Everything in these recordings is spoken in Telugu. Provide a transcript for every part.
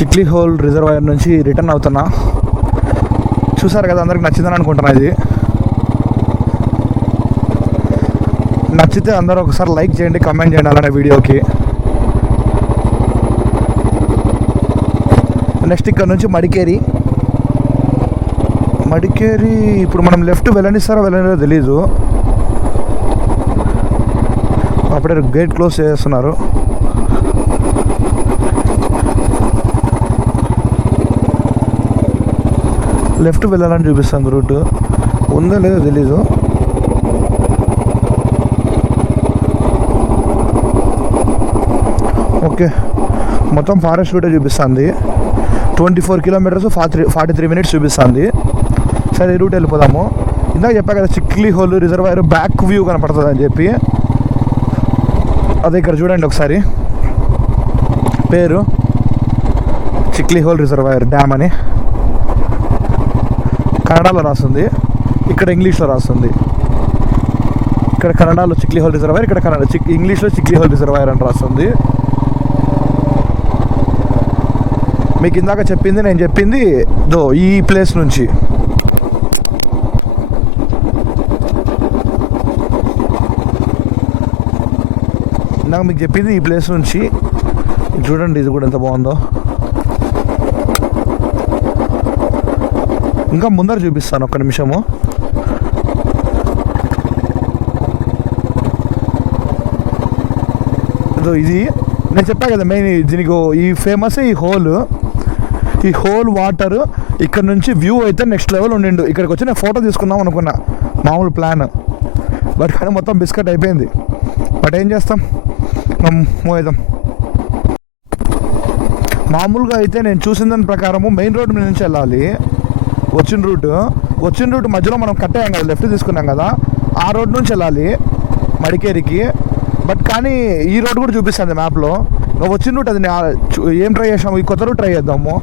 చిక్లీ హోల్ రిజర్వాయర్ నుంచి రిటర్న్ అవుతున్నా. చూసారు కదా, అందరికి నచ్చిందని అనుకుంటున్నా. ఇది నచ్చితే అందరూ ఒకసారి లైక్ చేయండి, కామెంట్ చేయండి అలానే వీడియోకి. నెక్స్ట్ ఇక్కడ నుంచి మడికేరి ఇప్పుడు మనం లెఫ్ట్ వెళ్ళనిస్తారో వెళ్ళనిదో తెలీదు. అప్పుడే గేట్ క్లోజ్ చేస్తున్నారు. లెఫ్ట్ వెళ్ళాలని చూపిస్తుంది రూట్, ఉందో లేదో తెలీదు. ఓకే, మొత్తం ఫారెస్ట్ రూటే చూపిస్తుంది. 24 కిలోమీటర్స్ 43 మినిట్స్ చూపిస్తుంది. సరే, ఈ రూట్ వెళ్ళిపోదాము. ఇందాక చెప్పా కదా Chikli whole reservoir back view కనపడుతుంది అని చెప్పి. అదే ఇక్కడ చూడండి ఒకసారి, పేరు చిక్లీ హోల్ రిజర్వాయర్ డ్యామ్ అని కన్నడలో రాస్తుంది, ఇక్కడ ఇంగ్లీష్లో రాస్తుంది. ఇక్కడ కన్నడలో చిక్లీ హోల్ రిజర్వాయర్, ఇక్కడ ఇంగ్లీష్లో చిక్లీ హోల్ రిజర్వాయర్ అని రాస్తుంది. మీకు ఇందాక చెప్పింది నేను చెప్పింది ఈ ప్లేస్ నుంచి. ఇందాక మీకు చెప్పింది ఈ ప్లేస్ నుంచి. చూడండి ఇది కూడా ఎంత బాగుందో. ఇంకా ముందర చూపిస్తాను, ఒక్క నిమిషము. ఇది నేను చెప్పా కదా మెయిన్ దీనికి ఈ ఫేమస్ ఈ హోల్ వాటర్ ఇక్కడ నుంచి వ్యూ అయితే నెక్స్ట్ లెవెల్ ఉండిండు. ఇక్కడికి వచ్చి నేను ఫోటో తీసుకుందాం అనుకున్నా, మామూలు ప్లాన్. బట్ కానీ మొత్తం బిస్కెట్ అయిపోయింది. బట్ ఏం చేస్తాం, మోయేద్దాం. మామూలుగా అయితే నేను చూసిన దాని ప్రకారము మెయిన్ రోడ్ మీద నుంచి వెళ్ళాలి. వచ్చిన రూట్ మధ్యలో మనం కట్టేయం కదా, లెఫ్ట్ తీసుకున్నాం కదా, ఆ రోడ్ నుంచి వెళ్ళాలి మడికేరికి. బట్ కానీ ఈ రోడ్ కూడా చూపిస్తుంది మ్యాప్లో. వచ్చిన రూట్ అది ఏం ట్రై చేసాము, ఈ కొత్త రూట్ ట్రై చేద్దాము.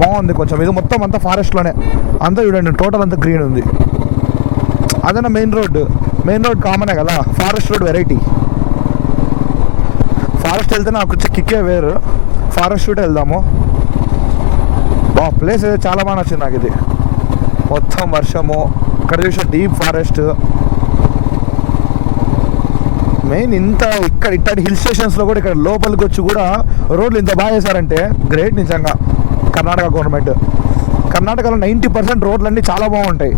బాగుంది కొంచెం. ఇది మొత్తం అంతా ఫారెస్ట్లోనే అంతా చూడండి, టోటల్ అంతా గ్రీన్ ఉంది. అదన్నా మెయిన్ రోడ్ కామనే కదా, ఫారెస్ట్ రోడ్ వెరైటీ. ఫారెస్ట్ వెళ్తే నాకు వచ్చే కిక్కే వేరు. ఫారెస్ట్ రూట్ వెళ్దాము. ప్లేస్ అయితే చాలా బాగా నచ్చింది నాకు. ఇది మొత్తం వర్షము, ఇక్కడ చూసే డీప్ ఫారెస్ట్. మెయిన్ ఇక్కడ ఇట్లాంటి హిల్ స్టేషన్స్లో కూడా ఇక్కడ లోపలికి వచ్చి కూడా రోడ్లు ఇంత బాగా చేశారంటే గ్రేట్ నిజంగా. కర్ణాటక గవర్నమెంట్, కర్ణాటకలో 90% రోడ్లన్నీ చాలా బాగుంటాయి.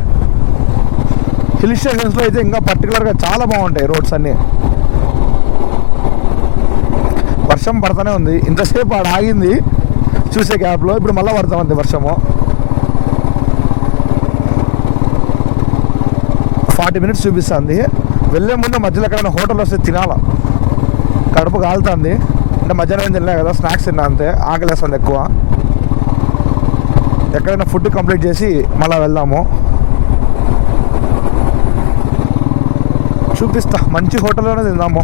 హిల్ స్టేషన్స్లో అయితే ఇంకా పర్టికులర్గా చాలా బాగుంటాయి రోడ్స్ అన్నీ. వర్షం పడుతూనే ఉంది, ఇంతసేపు ఆడ ఆగింది చూసే గ్యాప్లో. ఇప్పుడు మళ్ళీ పడుతూ ఉంది వర్షము. 40 మినిట్స్ చూపిస్తుంది. వెళ్ళే ముందు మధ్యలో ఎక్కడైనా హోటల్ వస్తే తినాలా, కడుపు కాలుతుంది. అంటే మధ్యాహ్నం ఏం తినలే కదా, స్నాక్స్ తిన్నా అంతే, ఆకలేస్తుంది ఎక్కువ. ఎక్కడైనా ఫుడ్ కంప్లీట్ చేసి మళ్ళీ వెళ్దాము. చూపిస్తా, మంచి హోటల్లోనే తిందాము.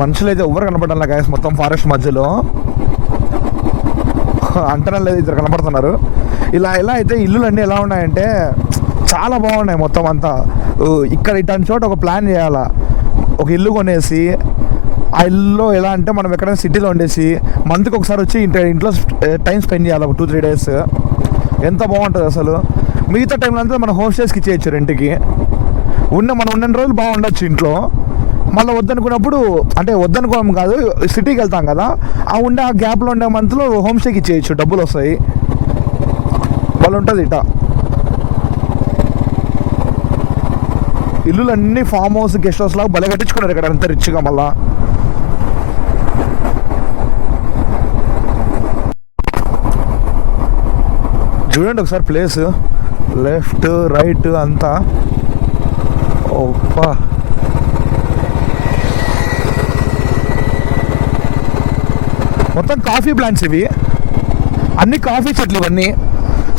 మనుషులు అయితే ఎవరు కనపడాలి గాయస్, మొత్తం ఫారెస్ట్ మధ్యలో. అంటనే లేదు, ఇద్దరు కనపడుతున్నారు. ఇలా అయితే ఇల్లులన్నీ ఎలా ఉన్నాయంటే చాలా బాగున్నాయి మొత్తం అంతా. ఇక్కడ ఇట్లాంటి చోట ఒక ప్లాన్ చేయాలా, ఒక ఇల్లు కొనేసి ఆ ఇల్లులో ఎలా అంటే మనం ఎక్కడైనా సిటీలో ఉండేసి మంత్కి ఒకసారి వచ్చి ఇంట్లో టైం స్పెండ్ చేయాలి, ఒక 2-3 డేస్. ఎంత బాగుంటుంది అసలు. మిగతా టైంలో అంతా మనం హోమ్ స్టేస్కి ఇచ్చేయచ్చు రెంట్కి. మనం ఉన్న రోజులు బాగుండొచ్చు ఇంట్లో. మళ్ళీ వద్దనుకున్నప్పుడు, అంటే వద్దనుకోవడం కాదు, సిటీకి వెళ్తాం కదా, ఆ గ్యాప్లో ఉండే మంత్లో హోమ్ స్టేకి ఇచ్చేయచ్చు, డబ్బులు వస్తాయి. వాళ్ళు ఉంటుంది ఇట. ఇల్లులన్నీ ఫామ్ హౌస్, గెస్ట్ హౌస్ లాగా భలే కట్టించుకున్నారు ఇక్కడ అంత రిచ్గా. మళ్ళా చూడండి ఒకసారి ప్లేస్, లెఫ్ట్ రైట్ అంతా. ఓప్పా, మొత్తం కాఫీ ప్లాంట్స్ ఇవి, అన్ని కాఫీ చెట్లు. ఇవన్నీ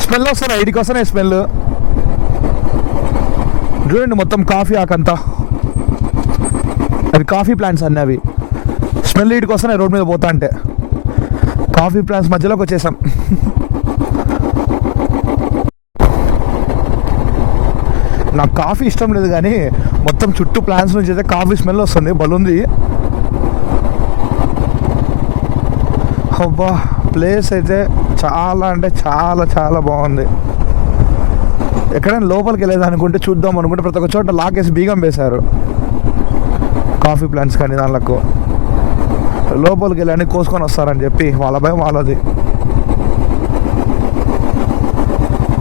స్మెల్ వస్తున్నాయి, ఐడికి వస్తున్నాయి స్మెల్. చూడండి మొత్తం కాఫీ ఆకంతా, అవి కాఫీ ప్లాంట్స్ అన్నీ. అవి స్మెల్ ఇటుకు వస్తున్నాయి రోడ్ మీద పోతా అంటే. కాఫీ ప్లాంట్స్ మధ్యలోకి వచ్చేసాం. నాకు కాఫీ ఇష్టం లేదు కానీ మొత్తం చుట్టూ ప్లాంట్స్ నుంచి అయితే కాఫీ స్మెల్ వస్తుంది, బలుంది. అబ్బా ప్లేస్ అయితే చాలా అంటే చాలా చాలా బాగుంది. ఎక్కడైనా లోపలికి వెళ్ళేది అనుకుంటే చూద్దాం అనుకుంటే ప్రతి ఒక్క చోట లాకేసి బీగం వేశారు. కాఫీ ప్లాంట్స్ కానీ దానిలకు లోపలికి వెళ్ళి అన్ని కోసుకొని వస్తారని చెప్పి వాళ్ళ భయం వాళ్ళది.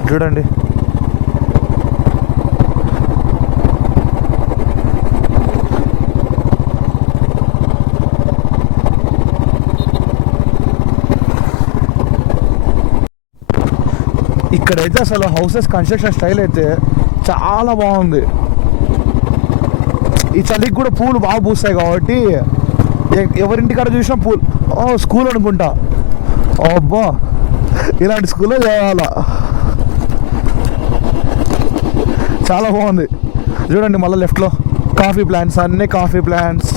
చూడండి ఇక్కడైతే అసలు హౌసెస్ కన్స్ట్రక్షన్ స్టైల్ అయితే చాలా బాగుంది. ఈ చలికి కూడా పూలు బాగా పూస్తాయి కాబట్టి ఎవరింటికాడ చూసినా పూలు. స్కూల్ అనుకుంటా. అబ్బా ఇలాంటి స్కూల్లో చేయాలా, చాలా బాగుంది. చూడండి మళ్ళీ లెఫ్ట్లో కాఫీ ప్లాంట్స్, అన్నీ కాఫీ ప్లాంట్స్.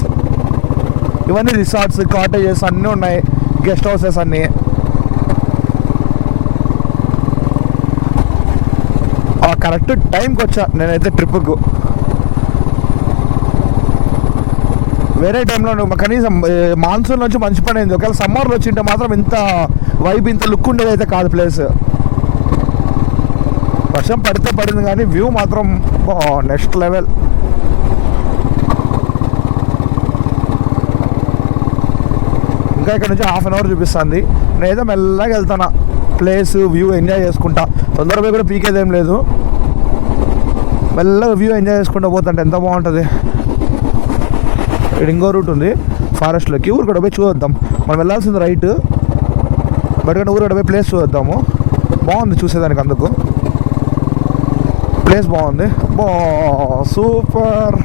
ఇవన్నీ రిసార్ట్స్, కాటేజెస్ అన్నీ ఉన్నాయి, గెస్ట్ హౌసెస్ అన్నీ. కరెక్ట్ టైంకి వచ్చా నేనైతే ట్రిప్కు. వేరే టైంలో కనీసం మాన్సూన్ నుంచి మంచి పని అయింది. ఒకవేళ సమ్మర్లో వచ్చింటే మాత్రం ఇంత వైబ్, ఇంత లుక్ ఉండేది అయితే కాదు ప్లేస్. వర్షం పడితే పడింది కానీ వ్యూ మాత్రం నెక్స్ట్ లెవెల్. ఇంకా ఇక్కడ నుంచి హాఫ్ అన్ అవర్ చూపిస్తుంది. నేనైతే మెల్లగా వెళ్తాను, ప్లేస్ వ్యూ ఎంజాయ్ చేసుకుంటా. తొందరగా కూడా పీకేదేం లేదు, మెల్లగా వ్యూ ఎంజాయ్ చేసుకుంటూ పోతుంటే ఎంత బాగుంటుంది. ఇక్కడ ఇంకో రూట్ ఉంది ఫారెస్ట్లోకి, ఊరు కూడా పోయి చూద్దాం. మనం వెళ్ళాల్సింది రైట్, బట్ కానీ ఊరు కూడా పోయి ప్లేస్ చూద్దాము. బాగుంది చూసేదానికి, అందుకు ప్లేస్ బాగుంది. సూపర్.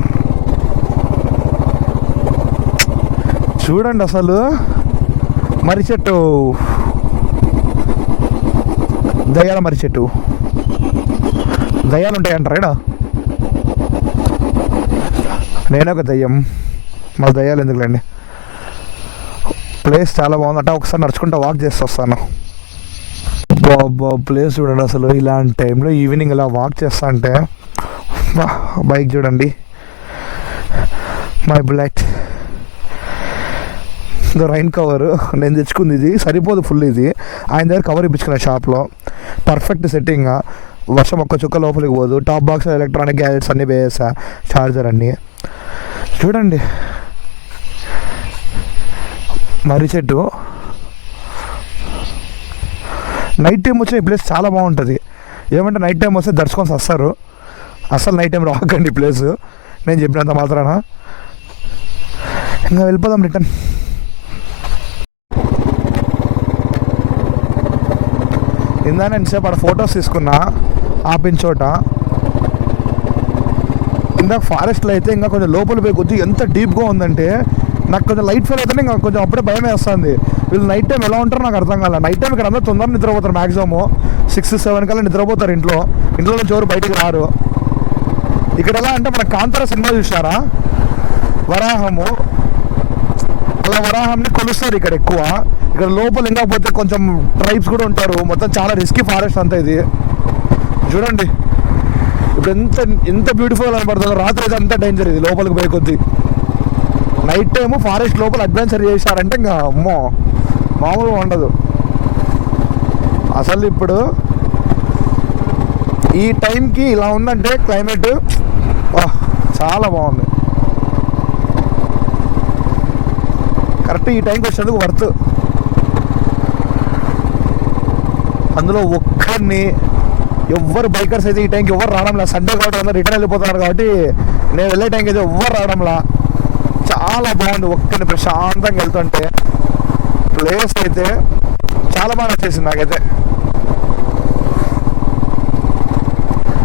చూడండి అసలు మర్రి చెట్టు, దయ్యాల మర్రి చెట్టు. దయ్యాలు ఉంటాయంటారా ఇక్కడ? నేనే ఒక దయ్యం, మా దయ్యాలు ఎందుకులేండి. ప్లేస్ చాలా బాగుందట. ఒకసారి నడుచుకుంటా వాక్ చేసి వస్తాను. బాబా ప్లేస్ చూడండి అసలు. ఇలాంటి టైంలో ఈవినింగ్ ఇలా వాక్ చేస్తా అంటే బైక్ చూడండి, మై బుల్లెట్. రైన్ కవర్ నేను తెచ్చుకుంది, ఇది సరిపోదు ఫుల్. ఇది ఆయన దగ్గర కవర్ ఇప్పించుకున్న షాప్లో. పర్ఫెక్ట్ సెట్టింగ్, వర్షం ఒక్క చుక్క లోపలికి పోదు. టాప్ బాక్స్, ఎలక్ట్రానిక్ గ్యాజెట్స్ అన్నీ వేసా, చార్జర్ అన్నీ. చూడండి మర్రి చెట్టు. నైట్ టైం వచ్చిన ఈ ప్లేస్ చాలా బాగుంటుంది. ఏమంటే నైట్ టైం వస్తే దర్శకొని వస్తారు. అసలు నైట్ టైం రాకండి ప్లేస్, నేను చెప్పినంత మాత్రాన. ఇంకా వెళ్ళిపోదాం రిటర్న్. ఇందా నేను సేపు అక్కడ ఫొటోస్ తీసుకున్నా ఆపిన చోట. ఇందాక ఫారెస్ట్లో అయితే ఇంకా కొంచెం లోపల పోయి కొద్ది ఎంత డీప్గా ఉందంటే నాకు కొంచెం లైట్ ఫీల్ అవుతుంది. ఇంకా కొంచెం అప్పుడే భయం వేస్తుంది. వీళ్ళు నైట్ టైం ఎలా ఉంటారో నాకు అర్థం కాలేదు. నైట్ టైం ఇక్కడ అందరూ తొందరగా నిద్రపోతారు, మ్యాక్సిమమ్ 6-7 కల్లా నిద్రపోతారు. ఇంట్లో నుంచి ఎవరు బయటికి రారు. ఇక్కడ ఎలా అంటే మన కాంతార సినిమా చూసారా, వరాహము, అలా వరాహంని కొలుస్తారు ఇక్కడ ఎక్కువ. ఇక్కడ లోపల ఇంకా పోతే కొంచెం ట్రైబ్స్ కూడా ఉంటారు. మొత్తం చాలా రిస్కీ ఫారెస్ట్ అంతా ఇది. చూడండి ఇప్పుడు ఎంత బ్యూటిఫుల్ కనబడుతుందో. రాత్రి అయితే అంత డేంజర్ ఇది, లోపలికి పోయే కొద్ది. నైట్ టైము ఫారెస్ట్ లోపల అడ్వెంచర్ చేశారంటే ఇంకా అమ్మో మామూలుగా ఉండదు అసలు. ఇప్పుడు ఈ టైంకి ఇలా ఉందంటే క్లైమేట్ చాలా బాగుంది. కరెక్ట్ ఈ టైంకి వచ్చేందుకు వర్త్. అందులో ఒక్కరిని ఎవ్వరు బైకర్స్ అయితే ఈ టైంకి ఎవరు రావడంలా. సండే కాబట్టి అందరూ రిటర్న్ వెళ్ళిపోతున్నారు కాబట్టి నేను వెళ్ళే టైంకి అయితే ఎవ్వరు రావడంలా. చాలా బాగుంది ఒక్కరిని ప్రశాంతంగా వెళ్తుంటే. ప్లేస్ అయితే చాలా బాగా నచ్చేసింది నాకైతే.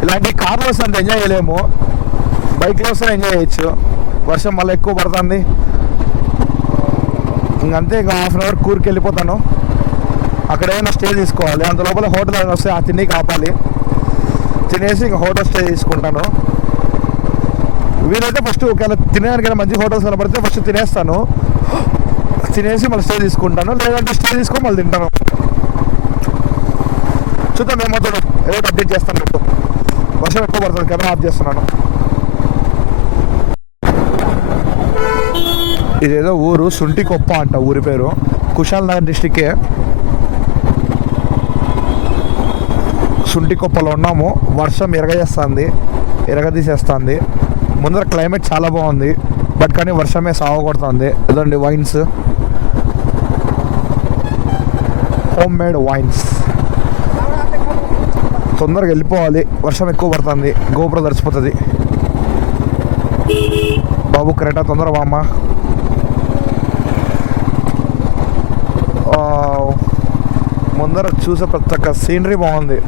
ఇలాంటి కార్లో వస్తే అంత ఎంజాయ్ చేయలేము, బైక్లో వస్తే ఎంజాయ్ చేయొచ్చు. వర్షం మళ్ళీ ఎక్కువ పడుతుంది. ఇంకంతే, ఇంకా హాఫ్ అన్ అవర్ కూర్కి వెళ్ళిపోతాను. అక్కడ ఏమైనా స్టే తీసుకోవాలి. అంత లోపల హోటల్ ఏమైనా వస్తే ఆ తిని కాపాలి. తినేసి ఇంకా హోటల్ స్టే తీసుకుంటాను. వీలైతే ఫస్ట్ ఒకవేళ తినేదానికైనా మంచి హోటల్స్ కనబడితే ఫస్ట్ తినేస్తాను. తినేసి మళ్ళీ స్టే తీసుకుంటాను. లేదంటే స్టే తీసుకొని మళ్ళీ తింటాను. చూద్దాం ఏమవుతాడు, ఏదో అప్డేట్ చేస్తాను మీకు. వర్షం ఎక్కువ పడుతుంది, కెమెరా ఆఫ్ చేస్తున్నాను. ఇదేదో ఊరు సుంటికొప్ప అంట ఊరి పేరు, కుశాల్ నగర్ డిస్టిక్కే. సుంటికొప్పలో ఉన్నాము. వర్షం ఎరగదీసేస్తుంది. ముందర క్లైమేట్ చాలా బాగుంది, బట్ కానీ వర్షమే సాగు కొడుతుంది. ఇదండి వైన్స్, హోమ్ మేడ్ వైన్స్. తొందరగా వెళ్ళిపోవాలి, వర్షం ఎక్కువ పడుతుంది, గోపురం తడిచిపోతుంది. బాబు కరెక్టా, తొందరగా బామ్మ. ముందర చూసే ప్రతి ఒక్క సీనరీ బాగుంది.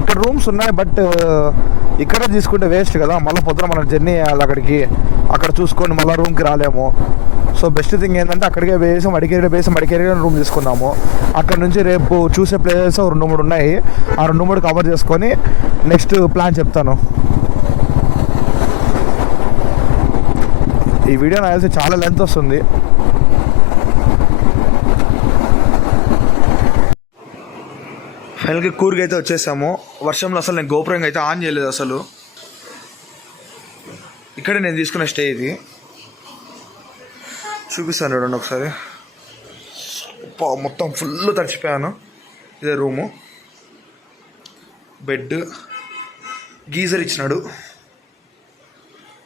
ఇక్కడ రూమ్స్ ఉన్నాయి, బట్ ఇక్కడ తీసుకుంటే వేస్ట్ కదా, మళ్ళీ పొద్దున మనం జర్నీ చేయాలి అక్కడికి. అక్కడ చూసుకొని మళ్ళీ రూమ్కి రాలేము. సో బెస్ట్ థింగ్ ఏంటంటే అక్కడికే వేసి మడికేరి రూమ్ తీసుకున్నాము. అక్కడ నుంచి రేపు చూసే ప్లేసెస్ 2-3 ఉన్నాయి. ఆ 2-3 కవర్ చేసుకొని నెక్స్ట్ ప్లాన్ చెప్తాను. ఈ వీడియో నాకు తెలిసి చాలా లెంత్ వస్తుంది. ఫైనల్గా కూర్గ్ అయితే వచ్చేసాము. వర్షంలో అసలు నేను గోపురం అయితే ఆన్ చేయలేదు అసలు. ఇక్కడే నేను తీసుకున్న స్టే ఇది, చూపిస్తాను చూడండి ఒకసారి. మొత్తం ఫుల్ తడిచిపోయాను. ఇదే రూము, బెడ్, గీజర్ ఇచ్చినాడు.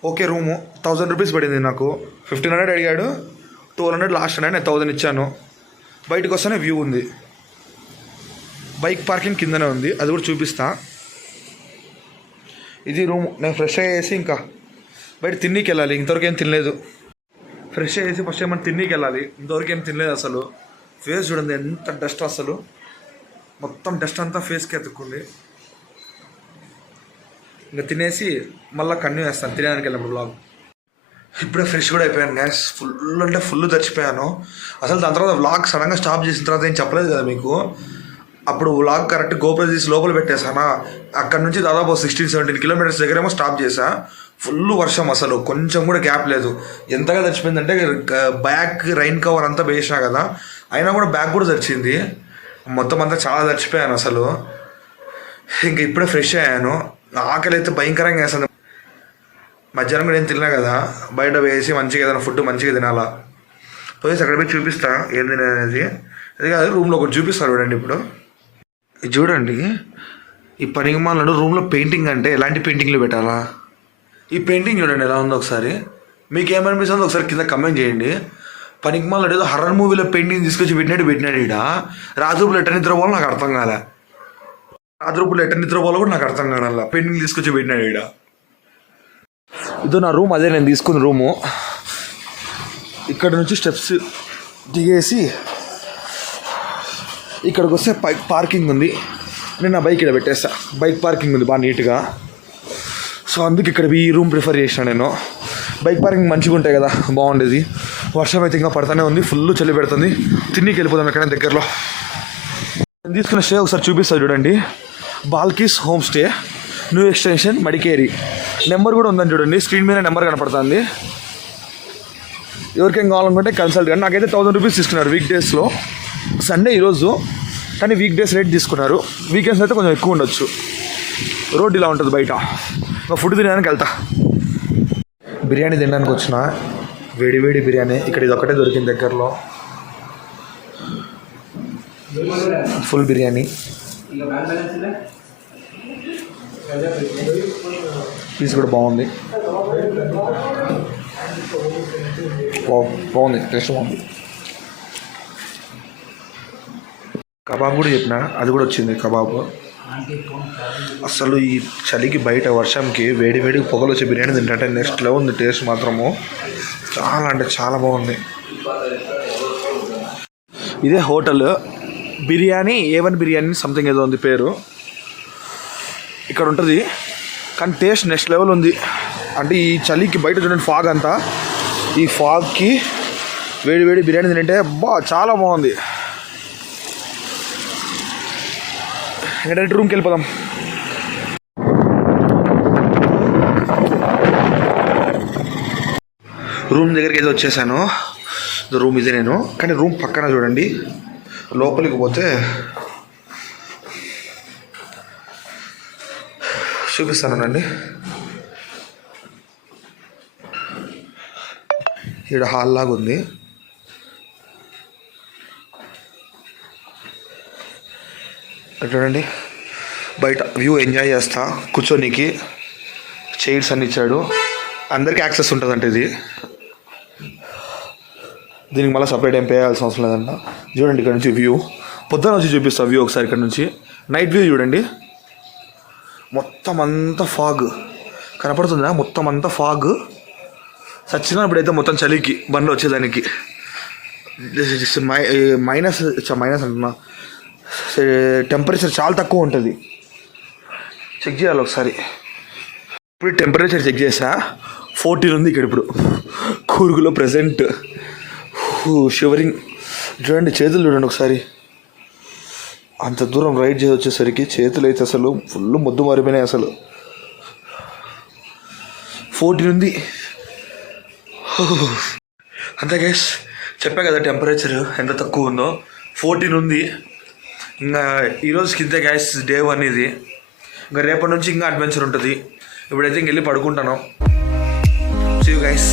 ఓకే, రూము 1000 రూపీస్ పడింది నాకు. 1500 అడిగాడు, 1200 లాస్ట్ అన్నాడు, నేను 1000 ఇచ్చాను. బయటకు వస్తేనే వ్యూ ఉంది. బైక్ పార్కింగ్ కిందనే ఉంది, అది కూడా చూపిస్తా. ఇది రూము. నేను ఫ్రెష్ అయ్యేసి ఇంకా బయట తిన్నీకి వెళ్ళాలి. ఇంతవరకు ఏం తినలేదు. ఫ్రెష్ అయ్యేసి ఫస్ట్ ఏమైనా తిన్నీకి వెళ్ళాలి. ఇంతవరకు ఏం తినలేదు అసలు. ఫేస్ చూడండి ఎంత డస్ట్, అసలు మొత్తం డస్ట్ అంతా ఫేస్కి ఎత్తుక్కుంది. ఇంకా తినేసి మళ్ళీ కంటిన్యూ చేస్తాను తినడానికి వెళ్ళినప్పుడు బ్లాగ్. ఇప్పుడే ఫ్రెష్ కూడా అయిపోయాను గ్యాస్. ఫుల్ అంటే ఫుల్ తెచ్చిపోయాను అసలు. దాని తర్వాత వ్లాగ్ సడన్గా స్టాప్ చేసిన తర్వాత ఏం చెప్పలేదు కదా మీకు. అప్పుడు వ్లాగ్ కరెక్ట్ గోపురం తీసి లోపల పెట్టేసానా. అక్కడ నుంచి దాదాపు 16-17 కిలోమీటర్స్ దగ్గరేమో స్టాప్ చేసా. ఫుల్ వర్షం, అసలు కొంచెం కూడా గ్యాప్ లేదు. ఎంతగా తడిచిపోయిందంటే బ్యాక్ రైన్ కవర్ అంతా వేసినా కదా, అయినా కూడా బ్యాక్ కూడా తడిచింది. మొత్తం అంతా చాలా తడిచిపోయాను అసలు. ఇంక ఇప్పుడే ఫ్రెష్ అయ్యాను. ఆకలి అయితే భయంకరంగా వేస్తుంది. మధ్యాహ్నం కూడా ఏం తిన్నా కదా, బయట వేసి మంచిగా ఏదైనా ఫుడ్ మంచిగా తినాలా. పోయేసి అక్కడ పోయి చూపిస్తా ఏం తినేది. అది కాదు, రూమ్లో ఒకటి చూపిస్తారు చూడండి. ఇప్పుడు ఇది చూడండి, ఈ పనికిమాలను రూమ్లో పెయింటింగ్ అంటే ఎలాంటి పెయింటింగ్లు పెట్టాలా. ఈ పెయింటింగ్ చూడండి ఎలా ఉందో ఒకసారి. మీకు ఏమనిపిస్తుందో ఒకసారి కింద కమెంట్ చేయండి. పనికిమాలను ఏదో హర్రర్ మూవీలో పెయింటింగ్ తీసుకొచ్చి పెట్టినాడు ఈడ. రాత్రుపులు ఎట్ట నిద్రపోవాలో నాకు అర్థం కాలే. రాత్రుపులు ఎట్ట నిద్రపోవాలో కూడా నాకు అర్థం కావాల. పెయింటింగ్ తీసుకొచ్చి పెట్టినాడు ఈడ. ఇదో నా రూమ్, అదే నేను తీసుకున్న రూము. ఇక్కడ నుంచి స్టెప్స్ దిగేసి ఇక్కడికి వస్తే బైక్ పార్కింగ్ ఉంది. నేను నా బైక్ ఇక్కడ పెట్టేస్తా. బైక్ పార్కింగ్ ఉంది బాగా నీట్గా. సో అందుకు ఇక్కడ ఈ రూమ్ ప్రిఫర్ చేసిన నేను. బైక్ పార్కింగ్ మంచిగా ఉంటాయి కదా, బాగుండేది. వర్షం అయితే ఇంకా పడుతూనే ఉంది, ఫుల్ చలి పెడుతుంది. తిన్నీకి వెళ్ళిపోదాం ఎక్కడైనా దగ్గరలో. నేను తీసుకున్న స్టే ఒకసారి చూపిస్తా చూడండి. బాల్కీస్ home stay, new extension, Madikeri. Number కూడా ఉందని చూడండి, స్క్రీన్ మీద నెంబర్ కనపడుతుంది. ఎవరికేం కావాలనుకుంటే కన్సల్ట్ కానీ. నాకైతే 1000 రూపీస్ తీసుకున్నారు వీక్ డేస్లో. సండే ఈరోజు, కానీ వీక్ డేస్ రేట్ తీసుకున్నారు. వీకెండ్స్ అయితే కొంచెం ఎక్కువ ఉండొచ్చు. రోడ్ ఇలా ఉంటుంది బయట. ఇంకా ఫుడ్ తినడానికి వెళ్తా. బిర్యానీ తినడానికి వచ్చిన, వేడి బిర్యానీ. ఇక్కడ ఇది ఒకటే దొరికింది దగ్గరలో. ఫుల్ బిర్యానీ, పీస్ కూడా బాగుంది. బాగుంది, టేస్ట్ బాగుంది. కబాబ్ కూడా చెప్పిన, అది కూడా వచ్చింది కబాబ్. అసలు ఈ చలికి బయట వర్షంకి వేడి పొగలు వచ్చి బిర్యానీ తింటే నెక్స్ట్ లెవెల్ ఉంది టేస్ట్ మాత్రము. చాలా అంటే చాలా బాగుంది. ఇదే hotel biryani, A1 biryani something ఏదో ఉంది పేరు. ఇక్కడ ఉంటుంది, కానీ టేస్ట్ నెక్స్ట్ లెవెల్ ఉంది. అంటే ఈ చలికి బయట చూడండి ఫాగ్ అంతా, ఈ ఫాగ్కి వేడి బిర్యానీ తింటే చాలా బాగుంది. డైరెక్ట్ రూమ్కి వెళ్ళిపోదాం. రూమ్ దగ్గరికి అయితే వచ్చేసాను. రూమ్ ఇదే నేను, కానీ రూమ్ పక్కన చూడండి లోపలికి పోతే చూపిస్తానండి. ఇక్కడ హాల్ లాగా ఉంది. చూడండి, బయట వ్యూ ఎంజాయ్ చేస్తా కూర్చోనికి చైర్స్ అన్ని ఇచ్చాడు. అందరికీ యాక్సెస్ ఉంటుందంట ఇది. దీనికి మళ్ళీ సపరేట్ ఏం పే చేయాల్సిన అవసరం లేదంట. చూడండి ఇక్కడ నుంచి వ్యూ, పొద్దున నుంచి చూపిస్తా వ్యూ ఒకసారి. ఇక్కడ నుంచి నైట్ వ్యూ చూడండి, మొత్తం అంతా ఫాగ్ కనపడుతుందా, మొత్తం అంతా ఫాగ్. సచ్చినప్పుడైతే మొత్తం చలికి బండ్లు వచ్చేదానికి మైనస్ అంటున్నా, టెంపరేచర్ చాలా తక్కువ ఉంటుంది. చెక్ చేయాలి ఒకసారి. ఇప్పుడు టెంపరేచర్ చెక్ చేసా, 14 ఉంది ఇక్కడ ఇప్పుడు కూర్గులో ప్రజెంట్. షివరింగ్. చూడండి చేతులు చూడండి ఒకసారి, అంత దూరం రైడ్ చేసి వచ్చేసరికి చేతులు అయితే అసలు ఫుల్ మొద్దు మారిపోయినాయి. అసలు 14 ఉంది. అంతే గైస్, చెప్పా కదా టెంపరేచర్ ఎంత తక్కువ ఉందో, 14 ఉంది. ఇంకా ఈరోజుకి ఇంతే గైస్, డే 1 ఇది. ఇంకా రేపటి నుంచి ఇంకా అడ్వెంచర్ ఉంటుంది. ఇప్పుడైతే ఇంక వెళ్ళి పడుకుంటాను. See you guys.